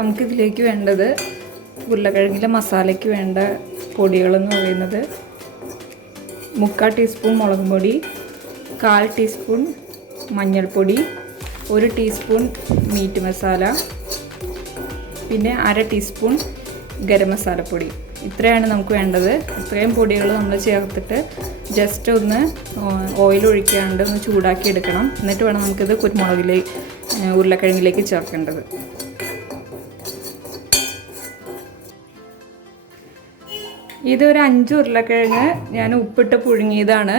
നമുക്കിതിലേക്ക് വേണ്ടത് ഉരുളക്കിഴങ്ങിലെ മസാലയ്ക്ക് വേണ്ട പൊടികളെന്ന് പറയുന്നത് 3/4 ടീസ്പൂൺ മുളക് പൊടി, 1/4 ടീസ്പൂൺ മഞ്ഞൾപ്പൊടി, 1 ടീസ്പൂൺ മീറ്റ് മസാല, പിന്നെ 1/2 ടീസ്പൂൺ ഗരം മസാലപ്പൊടി. ഇത്രയാണ് നമുക്ക് വേണ്ടത്. ഇത്രയും പൊടികൾ നമ്മൾ ചേർത്തിട്ട് ജസ്റ്റ് ഒന്ന് ഓയിൽ ഒഴിക്കാണ്ട് ഒന്ന് ചൂടാക്കി എടുക്കണം. എന്നിട്ട് വേണം നമുക്കിത് ഉരുളക്കിഴങ്ങിലേക്ക് ചേർക്കേണ്ടത്. ഇതൊരു 5 ഉരുളക്കിഴങ്ങ് ഞാൻ ഉപ്പിട്ട് പുഴുങ്ങിയതാണ്.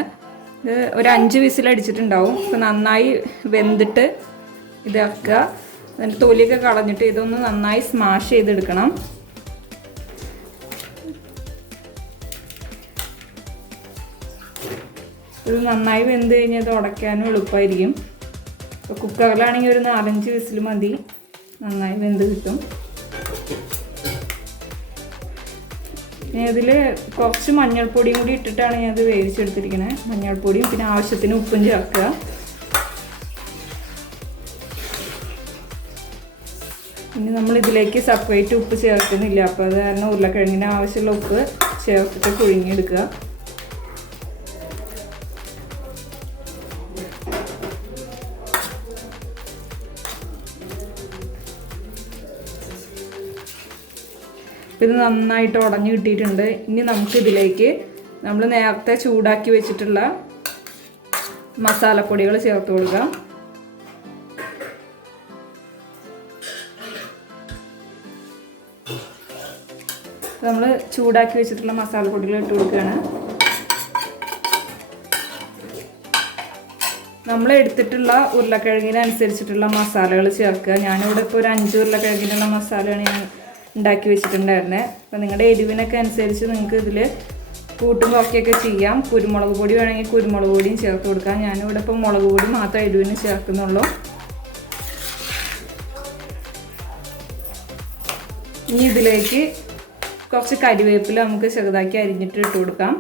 ഇത് ഒരു 5 വിസിലടിച്ചിട്ടുണ്ടാവും. ഇപ്പോൾ നന്നായി വെന്തിട്ട് ഇതാക്കുക. എന്നിട്ട് തൊലിയൊക്കെ കളഞ്ഞിട്ട് ഇതൊന്ന് നന്നായി സ്മാഷ് ചെയ്തെടുക്കണം. ഇത് നന്നായി വെന്ത് കഴിഞ്ഞാൽ ഇത് ഉടയ്ക്കാനും എളുപ്പമായിരിക്കും. ഇപ്പോൾ കുക്കറിലാണെങ്കിൽ ഒരു 4-5 വിസിൽ മതി, നന്നായി വെന്ത് കിട്ടും. ഇതിൽ കുറച്ച് മഞ്ഞൾപ്പൊടിയും കൂടി ഇട്ടിട്ടാണ് ഞാൻ ഇത് വേവിച്ചെടുത്തിരിക്കുന്നത്. മഞ്ഞൾപ്പൊടിയും പിന്നെ ആവശ്യത്തിന് ഉപ്പും ചേർക്കുക. ഇനി നമ്മളിതിലേക്ക് സെപ്പറേറ്റ് ഉപ്പ് ചേർക്കുന്നില്ല, അപ്പോൾ അത് കാരണം ഉരുളക്കിഴങ്ങിന് ആവശ്യമുള്ള ഉപ്പ് ചേർത്തിട്ട് പുഴുങ്ങിയെടുക്കുക. ഇത് നന്നായിട്ട് ഉടഞ്ഞു കിട്ടിയിട്ടുണ്ട്. ഇനി നമുക്കിതിലേക്ക് നമ്മൾ നേരത്തെ ചൂടാക്കി വെച്ചിട്ടുള്ള മസാലപ്പൊടികൾ ചേർത്ത് കൊടുക്കാം. നമ്മൾ ചൂടാക്കി വെച്ചിട്ടുള്ള മസാലപ്പൊടികൾ ഇട്ട് കൊടുക്കുകയാണ്. നമ്മൾ എടുത്തിട്ടുള്ള ഉരുളക്കിഴങ്ങിനനുസരിച്ചിട്ടുള്ള മസാലകൾ ചേർക്കുക. ഞാനിവിടെ ഇപ്പോൾ ഒരു 5 ഉരുളക്കിഴങ്ങിനുള്ള മസാലയാണ് ഞാൻ ഉണ്ടാക്കി വെച്ചിട്ടുണ്ടായിരുന്നത്. അപ്പോൾ നിങ്ങളുടെ എരിവിനൊക്കെ അനുസരിച്ച് നിങ്ങൾക്ക് ഇതിൽ കൂട്ടും കുറയ്ക്കുകയൊക്കെ ചെയ്യാം. കുരുമുളക് പൊടി വേണമെങ്കിൽ കുരുമുളക് പൊടിയും ചേർത്ത് കൊടുക്കാം. ഞാനിവിടെ ഇപ്പോൾ മുളക് പൊടി മാത്രമേ എരിവിന് ചേർക്കുന്നുള്ളൂ. ഇനി ഇതിലേക്ക് കുറച്ച് കരിവേപ്പില നമുക്ക് ചെറുതാക്കി അരിഞ്ഞിട്ട് ഇട്ട് കൊടുക്കാം.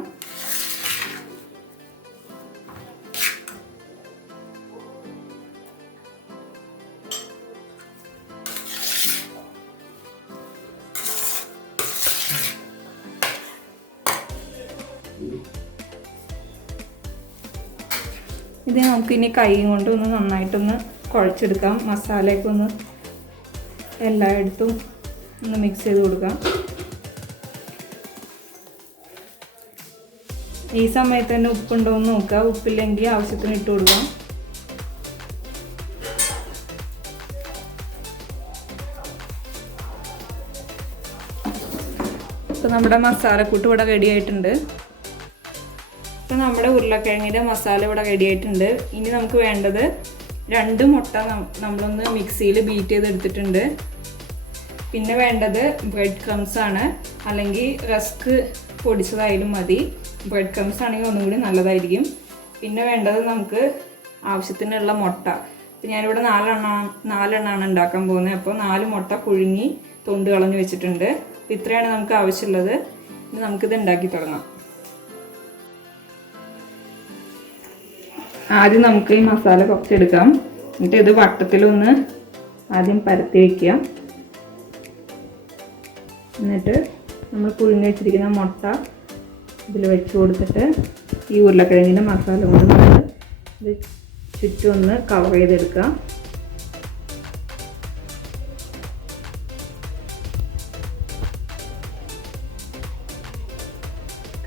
ഇത് നമുക്കിനി കൈ കൊണ്ട് ഒന്ന് നന്നായിട്ടൊന്ന് കുഴച്ചെടുക്കാം. മസാലയൊക്കെ ഒന്ന് എല്ലായിടത്തും ഒന്ന് മിക്സ് ചെയ്ത് കൊടുക്കാം. ഈ സമയത്ത് തന്നെ ഉപ്പുണ്ടോ എന്ന് നോക്കുക. ഉപ്പില്ലെങ്കിൽ ആവശ്യത്തിന് ഇട്ട് കൊടുക്കാം. ഇപ്പോൾ നമ്മുടെ മസാലക്കൂട്ട് ഇവിടെ റെഡി ആയിട്ടുണ്ട്. ഇപ്പോൾ നമ്മുടെ ഉരുളക്കിഴങ്ങിൻ്റെ മസാല ഇവിടെ റെഡി ആയിട്ടുണ്ട്. ഇനി നമുക്ക് വേണ്ടത് 2 മുട്ട നമ്മളൊന്ന് മിക്സിയിൽ ബീറ്റ് ചെയ്തെടുത്തിട്ടുണ്ട്. പിന്നെ വേണ്ടത് ബ്രെഡ് ക്രംസ് ആണ്, അല്ലെങ്കിൽ റസ്ക് പൊടിച്ചതായാലും മതി. ബ്രെഡ് ക്രംസ് ആണെങ്കിൽ ഒന്നും കൂടി നല്ലതായിരിക്കും. പിന്നെ വേണ്ടത് നമുക്ക് ആവശ്യത്തിനുള്ള മുട്ട. ഇപ്പം ഞാനിവിടെ 4 എണ്ണമാണ് ഉണ്ടാക്കാൻ പോകുന്നത്. അപ്പോൾ 4 മുട്ട പുഴുങ്ങി തൊണ്ട് കളഞ്ഞ് വെച്ചിട്ടുണ്ട്. അപ്പോൾ ഇത്രയാണ് നമുക്ക് ആവശ്യമുള്ളത്. ഇനി നമുക്കിത് ഉണ്ടാക്കി തുടങ്ങാം. ആദ്യം നമുക്ക് ഈ മസാല കുറച്ചെടുക്കാം. എന്നിട്ട് ഇത് വട്ടത്തിലൊന്ന് ആദ്യം പരത്തി വയ്ക്കുക. എന്നിട്ട് നമ്മൾ പുഴുങ്ങി വെച്ചിരിക്കുന്ന മുട്ട ഇതിൽ വെച്ച് കൊടുത്തിട്ട് ഈ ഉരുളക്കിഴങ്ങിൻ്റെ മസാല കൊണ്ട് നമ്മൾ ഇത് ചുറ്റും ഒന്ന് കവർ ചെയ്തെടുക്കുക.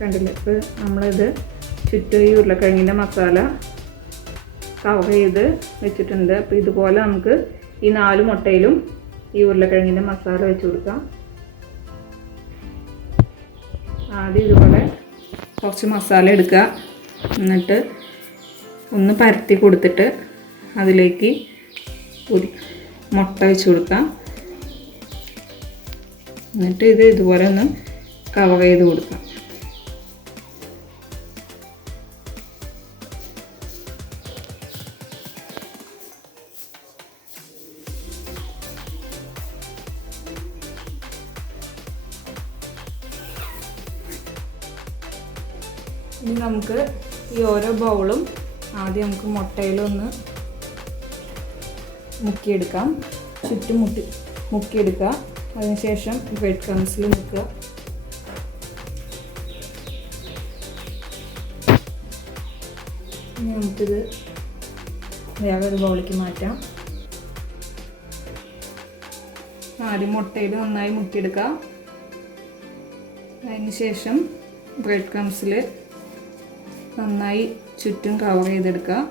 കണ്ടില്ലേ? ഇപ്പോൾ നമ്മളിത് ചുറ്റും ഈ ഉരുളക്കിഴങ്ങിൻ്റെ മസാല കവർ ചെയ്ത് വെച്ചിട്ടുണ്ട്. അപ്പോൾ ഇതുപോലെ നമുക്ക് ഈ 4 മുട്ടയിലും ഈ ഉരുളക്കിഴങ്ങിൻ്റെ മസാല വെച്ച് കൊടുക്കാം. ആദ്യം ഇതുപോലെ കുറച്ച് മസാല എടുക്കുക. എന്നിട്ട് ഒന്ന് പരത്തി കൊടുത്തിട്ട് അതിലേക്ക് മുട്ട വെച്ച് കൊടുക്കാം. എന്നിട്ട് ഇത് ഇതുപോലെ ഒന്ന് കവർ ചെയ്ത് കൊടുക്കാം. ഇനി നമുക്ക് ഈ ഓരോ ബൗളും ആദ്യം നമുക്ക് മുട്ടയിലൊന്ന് മുക്കിയെടുക്കാം. ചുറ്റും മുക്കിയെടുക്കുക. അതിനുശേഷം ബ്രെഡ് ക്രംസിൽ മുക്കുക. ഇനി നമുക്കിത് വേറൊരു ബൗളിലേക്ക് മാറ്റാം. ആദ്യം മുട്ടയിൽ നന്നായി മുക്കിയെടുക്കുക. അതിനുശേഷം ബ്രെഡ് ക്രംസിൽ നന്നായി ചുറ്റും കവർ ചെയ്തെടുക്കുക.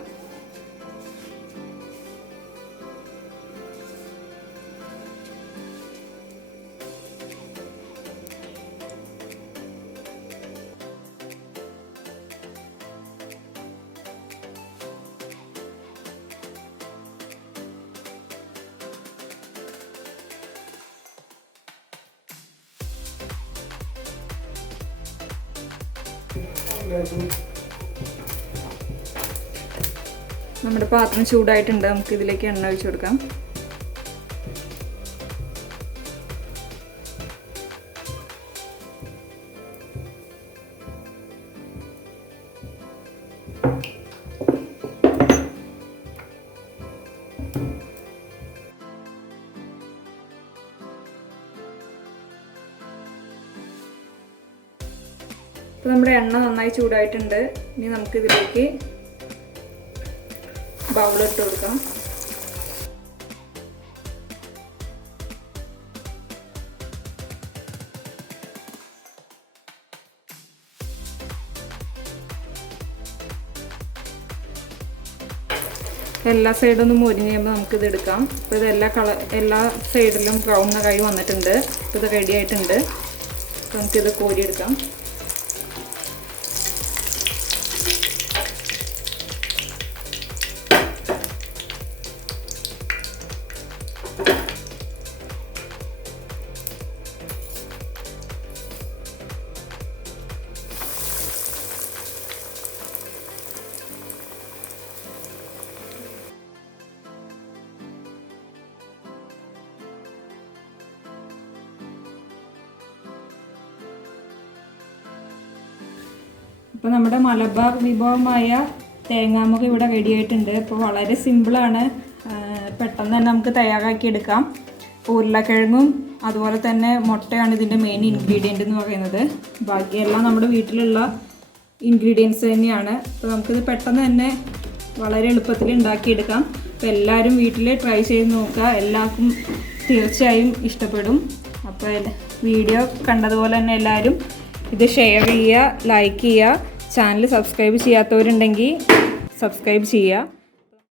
നമ്മുടെ പാത്രം ചൂടായിട്ടുണ്ട്. നമുക്ക് ഇതിലേക്ക് എണ്ണ ഒഴിച്ചു കൊടുക്കാം. അപ്പോൾ നമ്മുടെ എണ്ണ നന്നായി ചൂടായിട്ടുണ്ട്. ഇനി നമുക്കിതിലേക്ക് ബൗളിട്ട് കൊടുക്കാം. എല്ലാ സൈഡൊന്നും മുരിഞ്ഞ് കഴിയുമ്പോൾ നമുക്കിത് എടുക്കാം. അപ്പോൾ ഇത് എല്ലാ സൈഡിലും ബ്രൗൺ ആയി വന്നിട്ടുണ്ട്. അപ്പോൾ ഇത് റെഡി ആയിട്ടുണ്ട്. അപ്പോൾ നമുക്കിത് കോരിയെടുക്കാം. അപ്പോൾ നമ്മുടെ മലബാർ വിഭവമായ തേങ്ങാമുറി ഇവിടെ റെഡി ആയിട്ടുണ്ട്. ഇപ്പോൾ വളരെ സിമ്പിളാണ്, പെട്ടെന്ന് തന്നെ നമുക്ക് തയ്യാറാക്കി എടുക്കാം. ഉരുളക്കിഴങ്ങും അതുപോലെ തന്നെ മുട്ടയാണ് ഇതിൻ്റെ മെയിൻ ഇൻഗ്രീഡിയൻ്റ് എന്ന് പറയുന്നത്. ബാക്കിയെല്ലാം നമ്മുടെ വീട്ടിലുള്ള ഇൻഗ്രീഡിയൻസ് തന്നെയാണ്. അപ്പോൾ നമുക്കിത് പെട്ടെന്ന് തന്നെ വളരെ എളുപ്പത്തിൽ ഉണ്ടാക്കിയെടുക്കാം. അപ്പോൾ എല്ലാവരും വീട്ടിൽ ട്രൈ ചെയ്ത് നോക്കുക. എല്ലാവർക്കും തീർച്ചയായും ഇഷ്ടപ്പെടും. അപ്പോൾ വീഡിയോ കണ്ടതുപോലെ തന്നെ എല്ലാവരും ഇത് ഷെയർ ചെയ്യുക, ലൈക്ക് ചെയ്യുക. ചാനൽ സബ്സ്ക്രൈബ് ചെയ്യാത്തവരുണ്ടെങ്കിൽ സബ്സ്ക്രൈബ് ചെയ്യുക.